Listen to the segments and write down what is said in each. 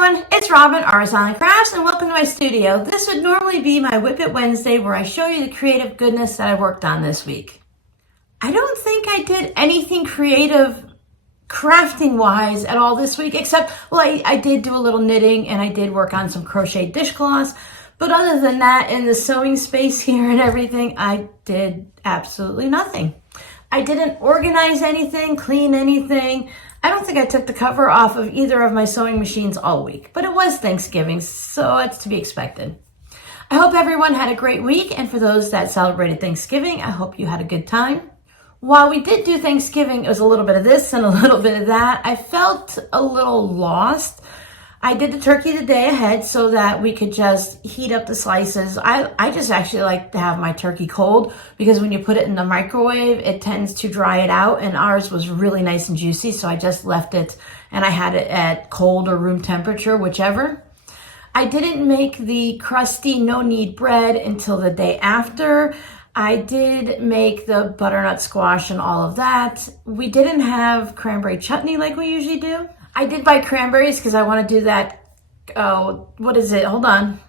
everyone, it's Robin, Artisan Crafts, and welcome to my studio. This would normally be my Whip It Wednesday where I show you the creative goodness that I worked on this week. I don't think I did anything creative crafting-wise at all this week, except, well, I did do a little knitting and I did work on some crochet dishcloths, but other than that, in the sewing space here and everything, I did absolutely nothing. I didn't organize anything, clean anything. I don't think I took the cover off of either of my sewing machines all week, but it was Thanksgiving, so it's to be expected. I hope everyone had a great week, and for those that celebrated Thanksgiving, I hope you had a good time. While we did do Thanksgiving, it was a little bit of this and a little bit of that. I felt a little lost. I did the turkey the day ahead so that we could just heat up the slices. I just actually like to have my turkey cold because when you put it in the microwave, it tends to dry it out, and ours was really nice and juicy, so I just left it and I had it at cold or room temperature, whichever. I didn't make the crusty no-knead bread until the day after. I did make the butternut squash and all of that. We didn't have cranberry chutney like we usually do. I did buy cranberries because I want to do that, what is it? Hold on.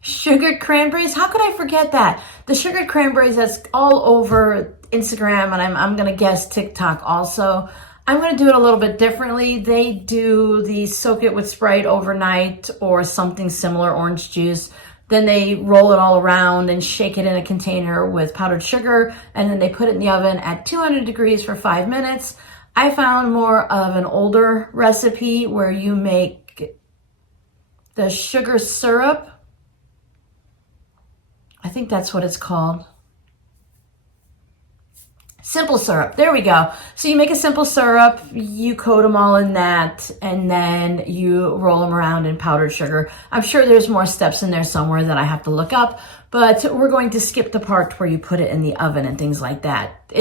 Sugared cranberries? How could I forget that? The sugared cranberries that's all over Instagram, and I'm going to guess TikTok also. I'm going to do it a little bit differently. They do the soak it with Sprite overnight or something similar, orange juice. Then they roll it all around and shake it in a container with powdered sugar, and then they put it in the oven at 200 degrees for 5 minutes. I found more of an older recipe where you make the sugar syrup. I think that's what it's called. Simple syrup. There we go. So you make a simple syrup, you coat them all in that, and then you roll them around in powdered sugar. I'm sure there's more steps in there somewhere that I have to look up, but we're going to skip the part where you put it in the oven and things like that.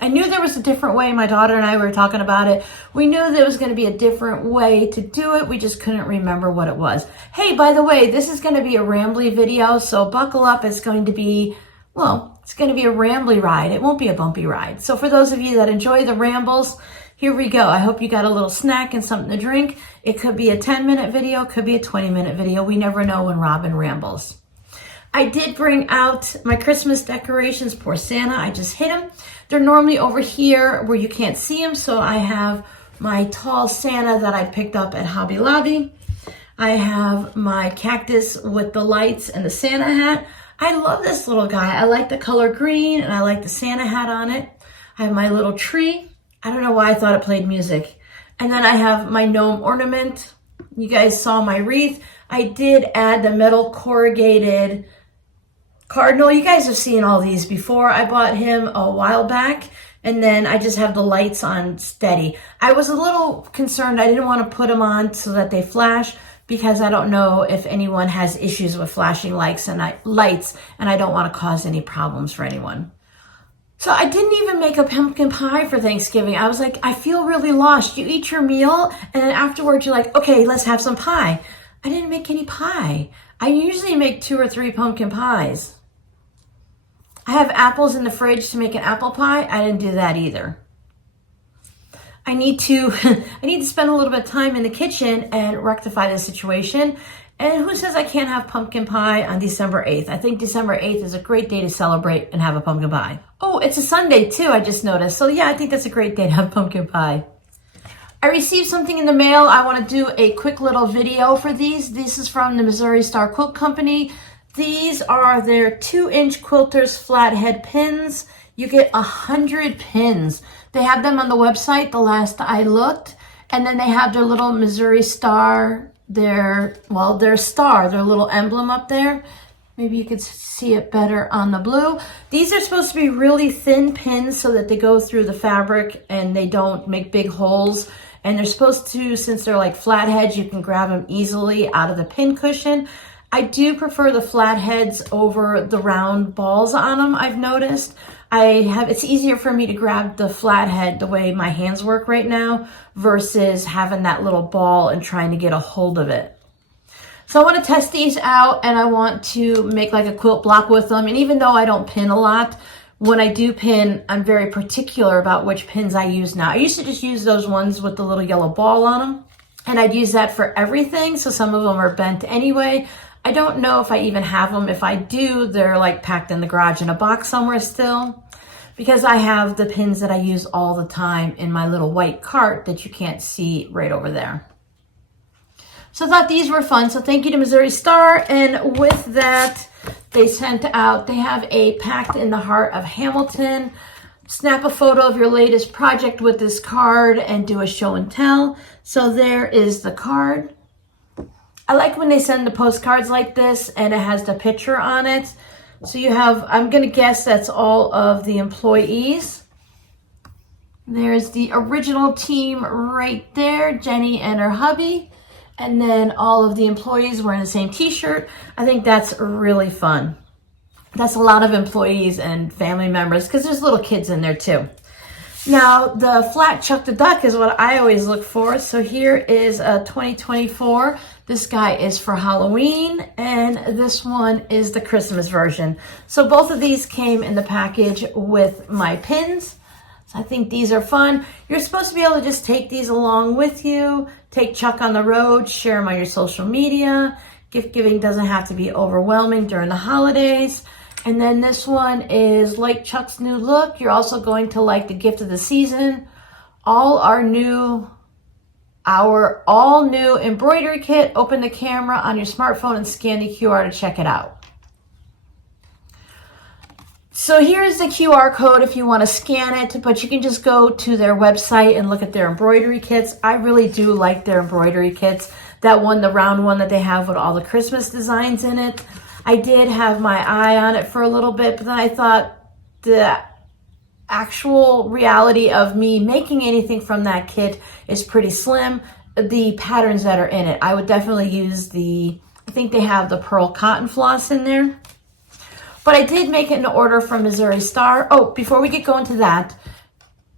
I knew there was a different way. My daughter and I were talking about it. We knew there was going to be a different way to do it. We just couldn't remember what it was. Hey, by the way, this is going to be a rambly video, so buckle up. It's going to be, well, it's going to be a rambly ride. It won't be a bumpy ride. So for those of you that enjoy the rambles, here we go. I hope you got a little snack and something to drink. It could be a 10-minute video, could be a 20-minute video. We never know when Robin rambles. I did bring out my Christmas decorations. Poor Santa, I just hid them. They're normally over here where you can't see them, so I have my tall Santa that I picked up at Hobby Lobby. I have my cactus with the lights and the Santa hat. I love this little guy. I like the color green and I like the Santa hat on it. I have my little tree. I don't know why I thought it played music. And then I have my gnome ornament. You guys saw my wreath. I did add the metal corrugated cardinal. You guys have seen all these before. I bought him a while back, and then I just have the lights on steady. I was a little concerned. I didn't want to put them on so that they flash because I don't know if anyone has issues with flashing lights, and I don't want to cause any problems for anyone. So I didn't even make a pumpkin pie for Thanksgiving. I was like, I feel really lost. You eat your meal, and then afterwards you're like, okay, let's have some pie. I didn't make any pie. I usually make 2 or 3 pumpkin pies. I have apples in the fridge to make an apple pie. I didn't do that either. I need to spend a little bit of time in the kitchen and rectify the situation. And who says I can't have pumpkin pie on December 8th? I think December 8th is a great day to celebrate and have a pumpkin pie. Oh, it's a Sunday too, I just noticed. So yeah, I think that's a great day to have pumpkin pie. I received something in the mail. I want to do a quick little video for these. This is from the Missouri Star Quilt Company. These are their 2-inch quilters flathead pins. You get 100 pins. They have them on the website the last I looked. And then they have their little Missouri Star, their little emblem up there. Maybe you could see it better on the blue. These are supposed to be really thin pins so that they go through the fabric and they don't make big holes. And they're supposed to, since they're like flatheads, you can grab them easily out of the pin cushion. I do prefer the flatheads over the round balls on them, I've noticed. It's easier for me to grab the flathead the way my hands work right now versus having that little ball and trying to get a hold of it. So I want to test these out, and I want to make like a quilt block with them. And even though I don't pin a lot, When I do pin, I'm very particular about which pins I use now. I used to just use those ones with the little yellow ball on them, and I'd use that for everything, so some of them are bent anyway. I don't know if I even have them. If I do, they're like packed in the garage in a box somewhere still, because I have the pins that I use all the time in my little white cart that you can't see right over there. So I thought these were fun. So thank you to Missouri Star. And with that, they sent out, they have a Packed in the Heart of Hamilton. Snap a photo of your latest project with this card and do a show and tell. So there is the card. I like when they send the postcards like this and it has the picture on it. So you have, I'm going to guess that's all of the employees. There's the original team right there, Jenny and her hubby. And then all of the employees wearing the same t-shirt. I think that's really fun. That's a lot of employees and family members because there's little kids in there too. Now, the flat Chuck the Duck is what I always look for. So here is a 2024. This guy is for Halloween, and this one is the Christmas version. So both of these came in the package with my pins. So I think these are fun. You're supposed to be able to just take these along with you, take Chuck on the road, share them on your social media. Gift giving doesn't have to be overwhelming during the holidays. And then this one is like Chuck's new look. You're also going to like the gift of the season. Our all new embroidery kit. Open the camera on your smartphone and scan the QR to check it out. So here's the QR code if you want to scan it, but you can just go to their website and look at their embroidery kits. I really do like their embroidery kits. That one, the round one that they have with all the Christmas designs in it. I did have my eye on it for a little bit, but then I thought the actual reality of me making anything from that kit is pretty slim. The patterns that are in it, I would definitely use I think they have the pearl cotton floss in there. But I did make an order from Missouri Star. Oh, before we get going to that,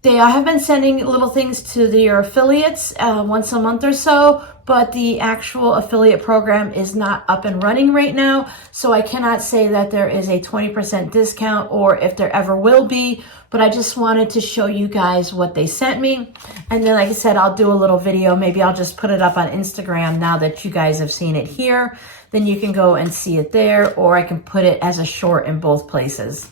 they have been sending little things to their affiliates once a month or so, but the actual affiliate program is not up and running right now. So I cannot say that there is a 20% discount or if there ever will be, but I just wanted to show you guys what they sent me. And then, like I said, I'll do a little video. Maybe I'll just put it up on Instagram now that you guys have seen it here. Then you can go and see it there, or I can put it as a short in both places.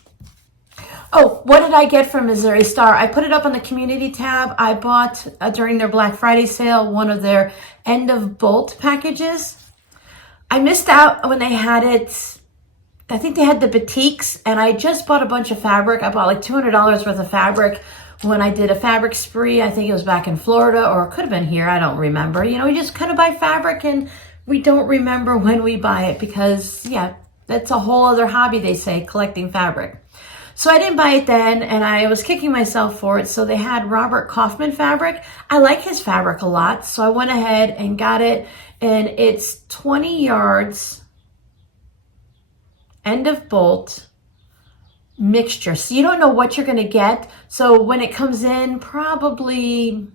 Oh, what did I get from Missouri Star? I put it up on the community tab. I bought, during their Black Friday sale, one of their end of bolt packages. I missed out when they had it. I think they had the batiks, and I just bought a bunch of fabric. I bought like $200 worth of fabric when I did a fabric spree. I think it was back in Florida, or it could have been here. I don't remember. You know, we just kind of buy fabric and we don't remember when we buy it because, yeah, that's a whole other hobby, they say, collecting fabric. So I didn't buy it then, and I was kicking myself for it. So they had Robert Kaufman fabric. I like his fabric a lot, so I went ahead and got it, and it's 20 yards, end of bolt, mixture. So you don't know what you're going to get. So when it comes in, probably,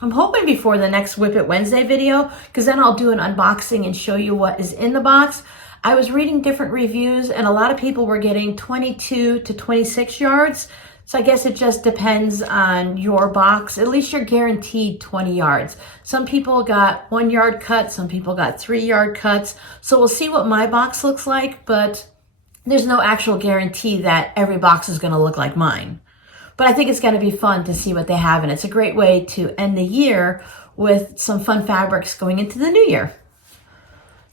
I'm hoping before the next Whip It Wednesday video, because then I'll do an unboxing and show you what is in the box. I was reading different reviews, and a lot of people were getting 22 to 26 yards. So I guess it just depends on your box. At least you're guaranteed 20 yards. Some people got 1 yard cuts, some people got 3 yard cuts. So we'll see what my box looks like, but there's no actual guarantee that every box is going to look like mine. But I think it's going to be fun to see what they have, and it's a great way to end the year with some fun fabrics going into the new year.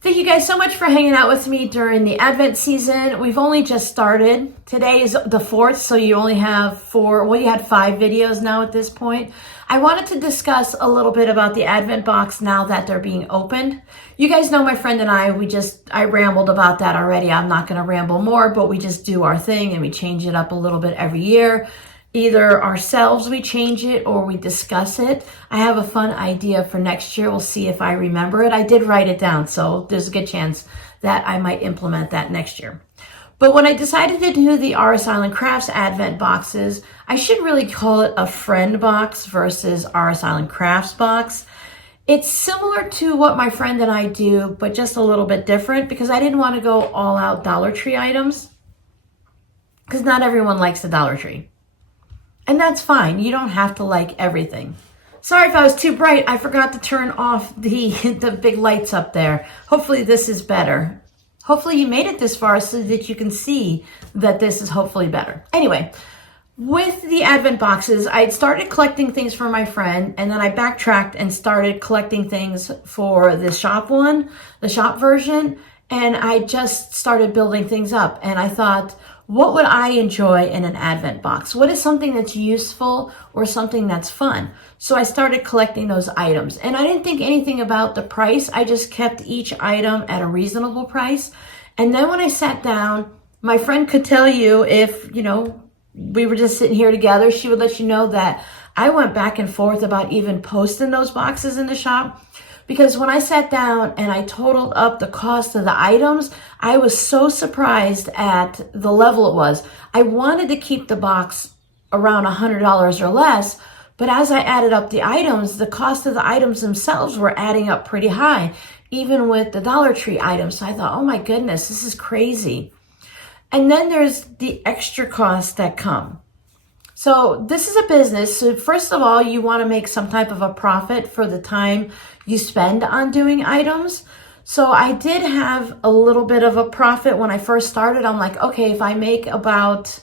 Thank you guys so much for hanging out with me during the Advent season. We've only just started. Today is the 4th, so you only have you had 5 videos now at this point. I wanted to discuss a little bit about the Advent box now that they're being opened. You guys know my friend and I rambled about that already. I'm not going to ramble more, but we just do our thing and we change it up a little bit every year. Either ourselves we change it or we discuss it. I have a fun idea for next year. We'll see if I remember it. I did write it down, so there's a good chance that I might implement that next year. But when I decided to do the RS Island Crafts Advent boxes, I should really call it a friend box versus RS Island Crafts box. It's similar to what my friend and I do, but just a little bit different because I didn't want to go all out Dollar Tree items. because not everyone likes the Dollar Tree. And that's fine. You don't have to like everything. Sorry if I was too bright. I forgot to turn off the big lights up there. Hopefully this is better. Hopefully you made it this far so that you can see that this is hopefully better. Anyway, with the Advent boxes, I started collecting things for my friend, and then I backtracked and started collecting things for the shop one, the shop version, and I just started building things up. And I thought, what would I enjoy in an Advent box? What is something that's useful or something that's fun? So I started collecting those items, and I didn't think anything about the price. I just kept each item at a reasonable price. And then when I sat down, my friend could tell you if, we were just sitting here together, she would let you know that I went back and forth about even posting those boxes in the shop. Because when I sat down and I totaled up the cost of the items, I was so surprised at the level it was. I wanted to keep the box around $100 or less, but as I added up the items, the cost of the items themselves were adding up pretty high, even with the Dollar Tree items. So I thought, oh my goodness, this is crazy. And then there's the extra costs that come. So this is a business. So first of all, you want to make some type of a profit for the time you spend on doing items. So I did have a little bit of a profit when I first started. I'm like, okay, if I make about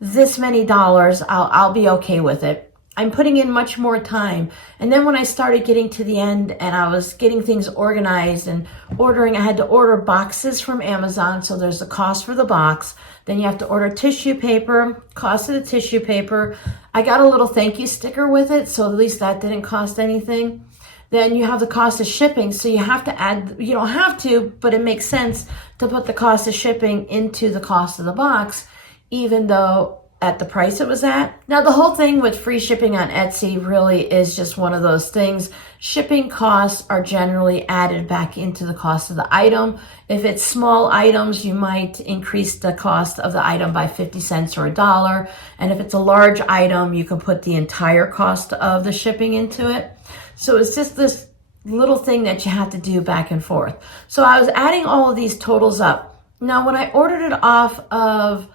this many dollars, I'll be okay with it. I'm putting in much more time. And then when I started getting to the end and I was getting things organized and ordering, I had to order boxes from Amazon. So there's the cost for the box. Then you have to order tissue paper, cost of the tissue paper. I got a little thank you sticker with it, so at least that didn't cost anything. Then you have the cost of shipping. So you have to add, you don't have to, but it makes sense to put the cost of shipping into the cost of the box, even though at the price it was at. Now, the whole thing with free shipping on Etsy really is just one of those things. Shipping costs are generally added back into the cost of the item. If it's small items, you might increase the cost of the item by 50 cents or $1. And if it's a large item, you can put the entire cost of the shipping into it. So it's just this little thing that you have to do back and forth. So I was adding all of these totals up. Now, when I ordered it off of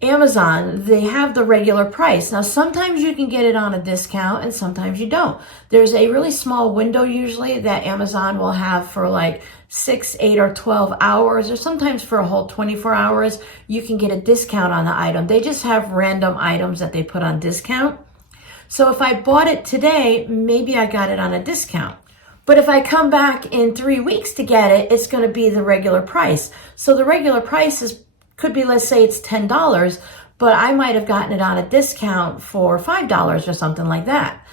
Amazon, they have the regular price. Now, sometimes you can get it on a discount and sometimes you don't. There's a really small window usually that Amazon will have for like 6, 8, or 12 hours, or sometimes for a whole 24 hours, you can get a discount on the item. They just have random items that they put on discount. So if I bought it today, maybe I got it on a discount. But if I come back in 3 weeks to get it, it's going to be the regular price. So the regular price could be, let's say it's $10, but I might have gotten it on a discount for $5 or something like that.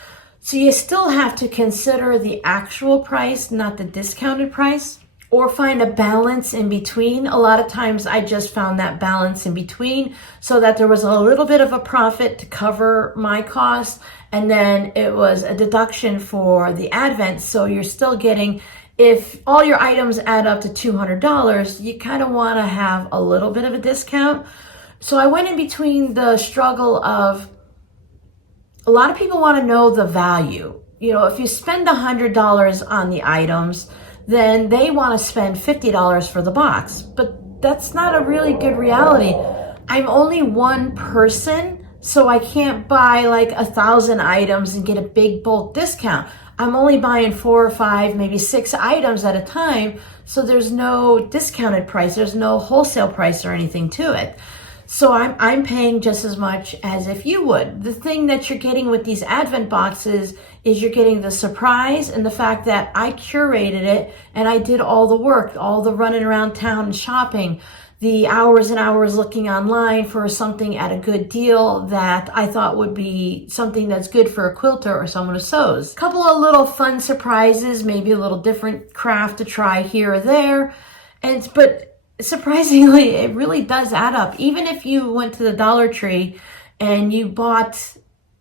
So you still have to consider the actual price, not the discounted price, or find a balance in between. A lot of times I just found that balance in between so that there was a little bit of a profit to cover my costs, and then it was a deduction for the Advent. So you're still getting, if all your items add up to $200, you kind of want to have a little bit of a discount. So I went in between the struggle of, a lot of people want to know the value. If you spend $100 on the items, then they want to spend $50 for the box. But that's not a really good reality. I'm only one person, so I can't buy like 1,000 items and get a big bulk discount. I'm only buying 4 or 5, maybe 6 items at a time. So there's no discounted price. There's no wholesale price or anything to it. So I'm paying just as much as if you would. The thing that you're getting with these Advent boxes is you're getting the surprise and the fact that I curated it and I did all the work, all the running around town and shopping, the hours and hours looking online for something at a good deal that I thought would be something that's good for a quilter or someone who sews. A couple of little fun surprises, maybe a little different craft to try here or there. But surprisingly, it really does add up. Even if you went to the Dollar Tree and you bought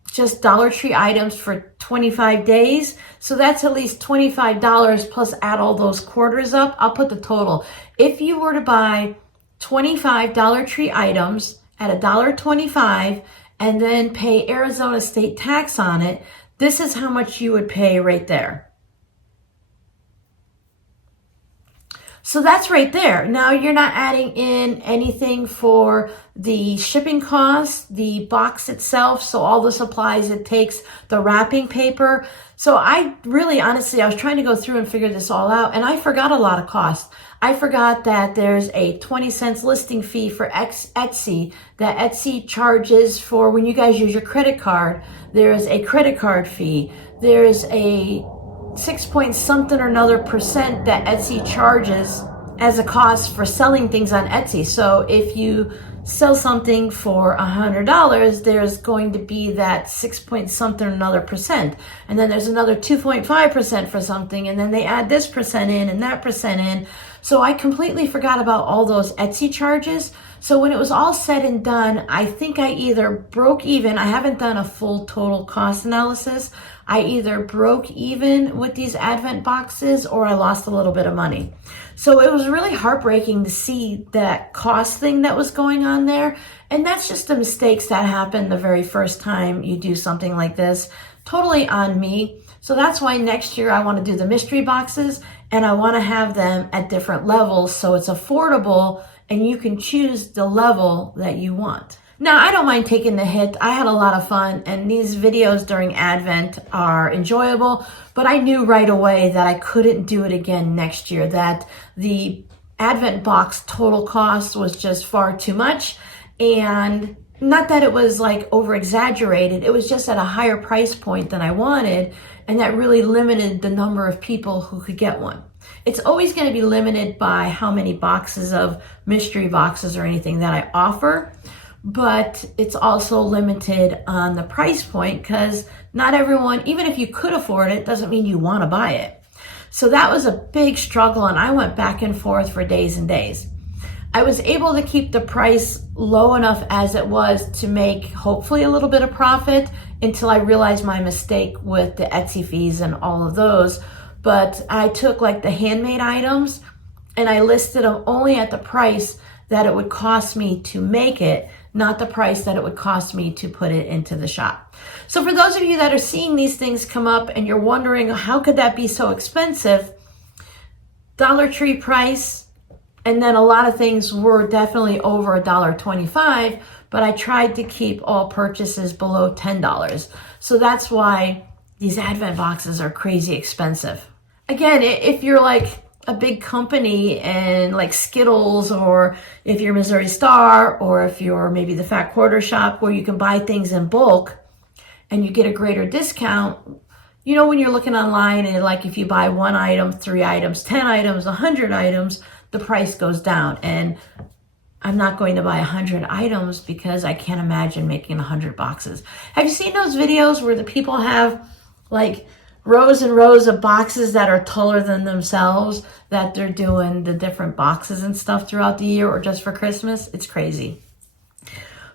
just Dollar Tree items for 25 days, so that's at least $25 plus add all those quarters up. I'll put the total. If you were to buy 25 Dollar Tree items at $1.25 and then pay Arizona state tax on it, this is how much you would pay right there. So that's right there. Now you're not adding in anything for the shipping costs, the box itself, so all the supplies it takes, the wrapping paper. So I really, honestly, I was trying to go through and figure this all out, and I forgot a lot of costs. I forgot that there's a 20 cents listing fee for Etsy that Etsy charges for when you guys use your credit card. There's a credit card fee. There's a 6 point something or another percent that Etsy charges as a cost for selling things on Etsy. So if you sell something for $100, there's going to be that 6 point something or another percent. And then there's another 2.5% for something. And then they add this percent in and that percent in. So I completely forgot about all those Etsy charges. So when it was all said and done, I think I either broke even. I haven't done a full total cost analysis. I either broke even with these Advent boxes or I lost a little bit of money. So it was really heartbreaking to see that cost thing that was going on there. And that's just the mistakes that happen the very first time you do something like this. Totally on me. So that's why next year I want to do the mystery boxes and I want to have them at different levels so it's affordable and you can choose the level that you want. Now, I don't mind taking the hit. I had a lot of fun, and these videos during Advent are enjoyable, but I knew right away that I couldn't do it again next year, that the Advent box total cost was just far too much, and not that it was like over exaggerated, it was just at a higher price point than I wanted, and that really limited the number of people who could get one. It's always going to be limited by how many boxes of mystery boxes or anything that I offer, but it's also limited on the price point because not everyone, even if you could afford it, doesn't mean you want to buy it. So that was a big struggle, and I went back and forth for days and days. I was able to keep the price low enough as it was to make hopefully a little bit of profit until I realized my mistake with the Etsy fees and all of those. But I took like the handmade items and I listed them only at the price that it would cost me to make it, not the price that it would cost me to put it into the shop. So for those of you that are seeing these things come up and you're wondering how could that be so expensive, Dollar Tree price, and then a lot of things were definitely over $1.25, but I tried to keep all purchases below $10. So that's why these Advent boxes are crazy expensive. Again, if you're like a big company and like Skittles, or if you're Missouri Star, or if you're maybe the Fat Quarter Shop where you can buy things in bulk and you get a greater discount, you know, when you're looking online and like if you buy 1 item, 3 items, 10 items, 100 items, the price goes down. And I'm not going to buy 100 items because I can't imagine making 100 boxes. Have you seen those videos where the people have like rows and rows of boxes that are taller than themselves, that they're doing the different boxes and stuff throughout the year or just for Christmas? It's crazy.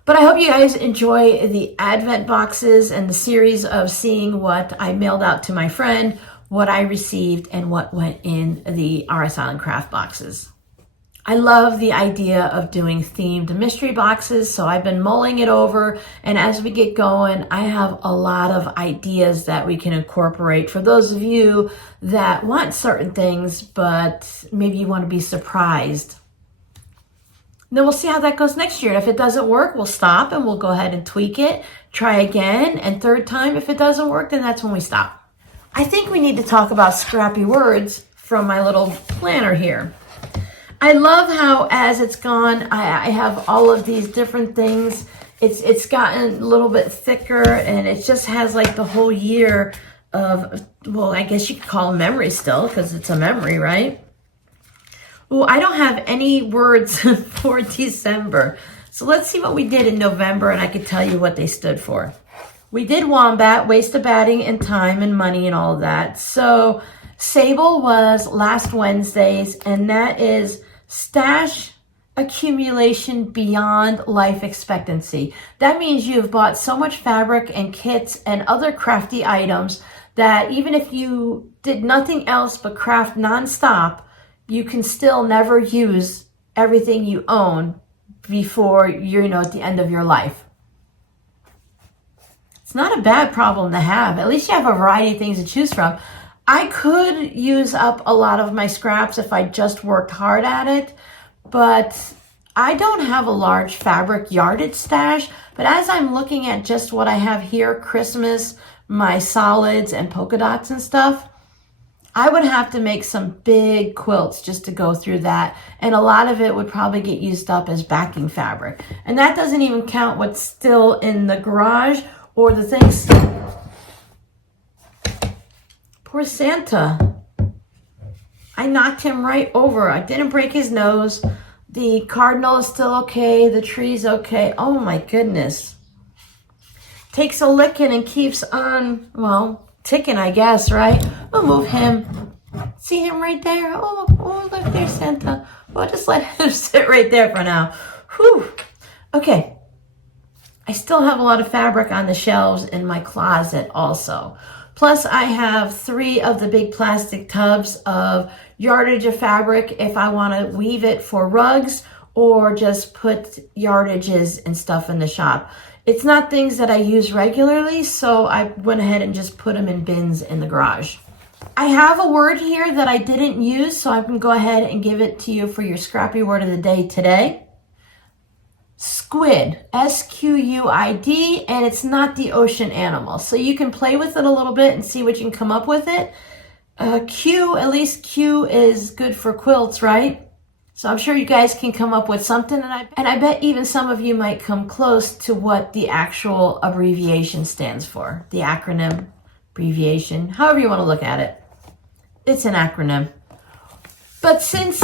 But I hope you guys enjoy the Advent boxes and the series of seeing what I mailed out to my friend, what I received, and what went in the RS Island Craft boxes. I love the idea of doing themed mystery boxes, so I've been mulling it over, and as we get going, I have a lot of ideas that we can incorporate for those of you that want certain things, but maybe you want to be surprised. Then we'll see how that goes next year. And if it doesn't work, we'll stop and we'll go ahead and tweak it, try again, and third time, if it doesn't work, then that's when we stop. I think we need to talk about scrappy words from my little planner here. I love how as it's gone, I have all of these different things. It's gotten a little bit thicker, and it just has like the whole year of, well, I guess you could call it memory still, because it's a memory, right? Well, I don't have any words for December. So let's see what we did in November, and I can tell you what they stood for. We did wombat, waste of batting and time and money and all of that. So Sable was last Wednesday's, and that is stash accumulation beyond life expectancy. That means you've bought so much fabric and kits and other crafty items that even if you did nothing else but craft nonstop, you can still never use everything you own before you're, at the end of your life. It's not a bad problem to have. At least you have a variety of things to choose from. I could use up a lot of my scraps if I just worked hard at it, but I don't have a large fabric yardage stash. But as I'm looking at just what I have here, Christmas, my solids and polka dots and stuff, I would have to make some big quilts just to go through that. And a lot of it would probably get used up as backing fabric. And that doesn't even count what's still in the garage or the things. Poor Santa. I knocked him right over. I didn't break his nose. The cardinal is still okay. The tree's okay. Oh my goodness. Takes a licking and keeps on, well, ticking, I guess, right? We'll move him. See him right there? Oh, look, there's Santa. We'll just let him sit right there for now. Whew. Okay. I still have a lot of fabric on the shelves in my closet also. Plus, I have 3 of the big plastic tubs of yardage of fabric if I want to weave it for rugs or just put yardages and stuff in the shop. It's not things that I use regularly, so I went ahead and just put them in bins in the garage. I have a word here that I didn't use, so I can go ahead and give it to you for your Scrappy word of the day today. Squid, S-Q-U-I-D, and it's not the ocean animal. So you can play with it a little bit and see what you can come up with it. Q, at least Q is good for quilts, right? So I'm sure you guys can come up with something, and I bet even some of you might come close to what the actual abbreviation stands for. The acronym, abbreviation, however you want to look at it. It's an acronym. But since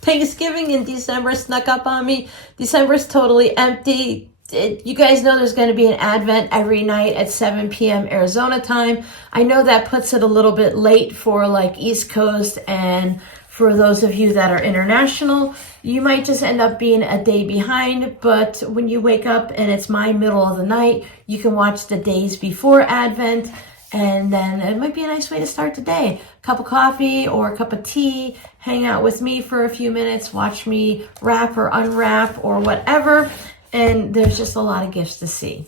Thanksgiving in December snuck up on me, December's totally empty. You guys know there's going to be an Advent every night at 7 p.m. Arizona time. I know that puts it a little bit late for like East Coast, and for those of you that are international, you might just end up being a day behind. But when you wake up and it's my middle of the night, you can watch the days before Advent, and then it might be a nice way to start the day. A cup of coffee or a cup of tea, hang out with me for a few minutes, watch me wrap or unwrap or whatever. And there's just a lot of gifts to see.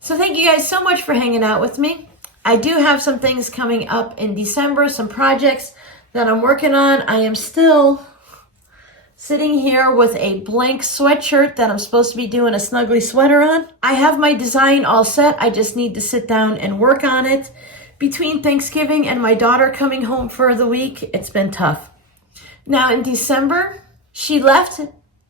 So thank you guys so much for hanging out with me. I do have some things coming up in December, some projects that I'm working on. I am still sitting here with a blank sweatshirt that I'm supposed to be doing a snuggly sweater on. I have my design all set. I just need to sit down and work on it. Between Thanksgiving and my daughter coming home for the week, it's been tough. Now in December, she left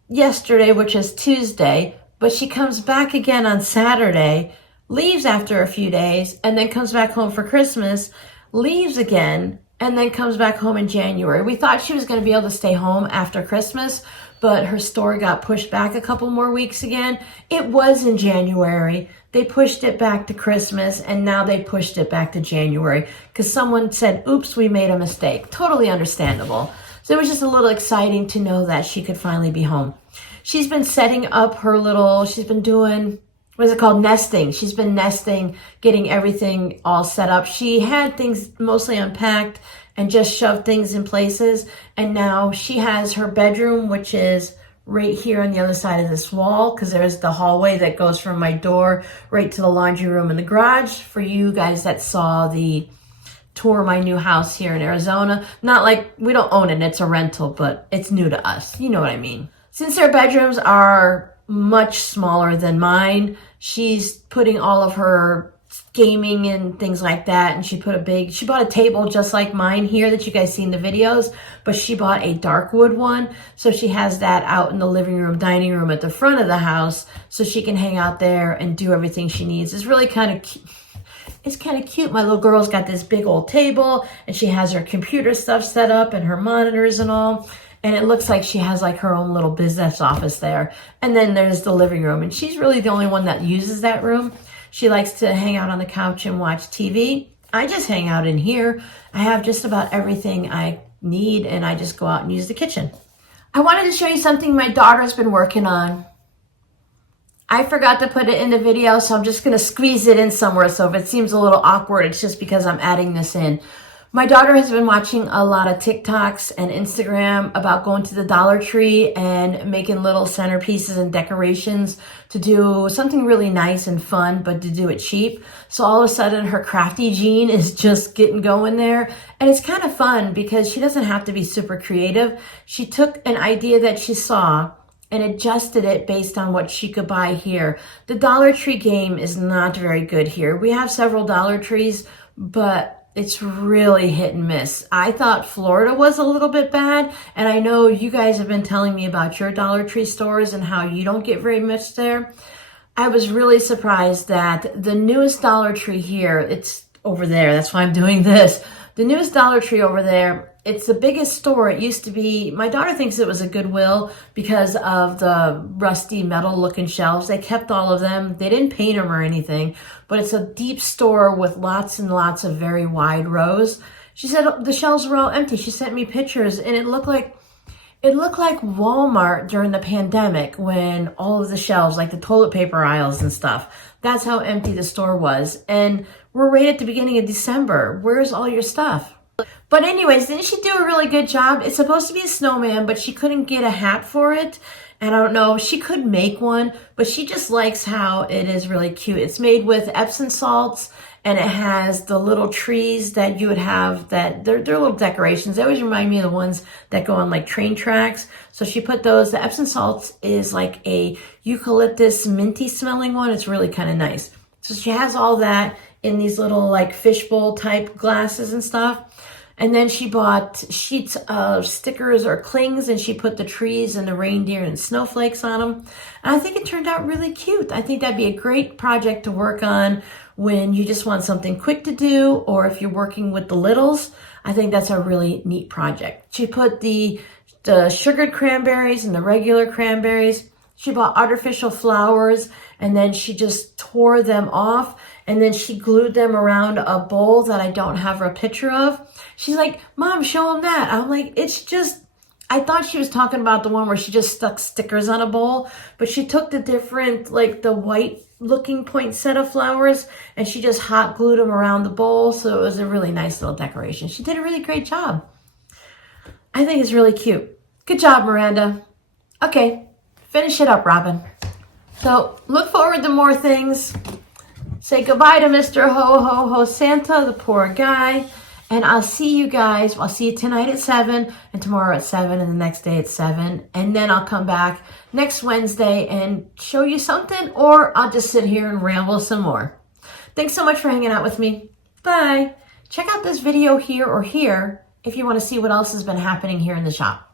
yesterday, which is Tuesday, but she comes back again on Saturday, leaves after a few days, and then comes back home for Christmas, leaves again, and then comes back home in January. We thought she was going to be able to stay home after Christmas, but her store got pushed back a couple more weeks again. It was in January. They pushed it back to Christmas, and now they pushed it back to January because someone said, oops, we made a mistake. Totally understandable. So it was just a little exciting to know that she could finally be home. She's been setting up her little, she's been doing, what is it called? Nesting. She's been nesting, getting everything all set up. She had things mostly unpacked and just shoved things in places. And now she has her bedroom, which is right here on the other side of this wall, because there's the hallway that goes from my door right to the laundry room and the garage. For you guys that saw the tour of my new house here in Arizona, not like we don't own it, it's a rental, but it's new to us. You know what I mean? Since their bedrooms are much smaller than mine, she's putting all of her gaming and things like that, and she bought a table just like mine here that you guys see in the videos, but she bought a dark wood one, so she has that out in the living room, dining room at the front of the house, so she can hang out there and do everything she needs. It's really kind of cute. It's kind of cute. My little girl's got this big old table, and she has her computer stuff set up and her monitors and all. And it looks like she has like her own little business office there. And then there's the living room. And she's really the only one that uses that room. She likes to hang out on the couch and watch TV. I just hang out in here. I have just about everything I need, and I just go out and use the kitchen. I wanted to show you something my daughter's been working on. I forgot to put it in the video, so I'm just going to squeeze it in somewhere. So if it seems a little awkward, it's just because I'm adding this in. My daughter has been watching a lot of TikToks and Instagram about going to the Dollar Tree and making little centerpieces and decorations to do something really nice and fun, but to do it cheap. So all of a sudden her crafty gene is just getting going there. And it's kind of fun because she doesn't have to be super creative. She took an idea that she saw and adjusted it based on what she could buy here. The Dollar Tree game is not very good here. We have several Dollar Trees, but it's really hit and miss. I thought Florida was a little bit bad, and I know you guys have been telling me about your Dollar Tree stores and how you don't get very much there. I was really surprised that the newest Dollar Tree here, it's over there, that's why I'm doing this. The newest Dollar Tree over there, it's the biggest store. It used to be, my daughter thinks it was a Goodwill because of the rusty metal looking shelves. They kept all of them. They didn't paint them or anything, but it's a deep store with lots and lots of very wide rows. She said the shelves were all empty. She sent me pictures and it looked like Walmart during the pandemic when all of the shelves, like the toilet paper aisles and stuff, that's how empty the store was. And we're right at the beginning of December. Where's all your stuff? But anyways, didn't she do a really good job? It's supposed to be a snowman, but she couldn't get a hat for it. And I don't know, she could make one, but she just likes how it is really cute. It's made with Epsom salts, and it has the little trees that you would have that, they're little decorations. They always remind me of the ones that go on like train tracks. So she put those, the Epsom salts is like a eucalyptus minty smelling one. It's really kind of nice. So she has all that in these little like fishbowl type glasses and stuff. And then she bought sheets of stickers or clings and she put the trees and the reindeer and snowflakes on them. And I think it turned out really cute. I think that'd be a great project to work on when you just want something quick to do, or if you're working with the littles. I think that's a really neat project. She put the sugared cranberries and the regular cranberries. She bought artificial flowers and then she just tore them off and then she glued them around a bowl that I don't have a picture of. She's like, Mom, show them that. I'm like, it's just, I thought she was talking about the one where she just stuck stickers on a bowl, but she took the different, like the white looking poinsettia flowers and she just hot glued them around the bowl. So it was a really nice little decoration. She did a really great job. I think it's really cute. Good job, Miranda. Okay, finish it up, Robin. So look forward to more things. Say goodbye to Mr. Ho Ho Ho Santa, the poor guy. And I'll see you guys. I'll see you tonight at 7 and tomorrow at 7 and the next day at 7. And then I'll come back next Wednesday and show you something, or I'll just sit here and ramble some more. Thanks so much for hanging out with me. Bye. Check out this video here or here if you want to see what else has been happening here in the shop.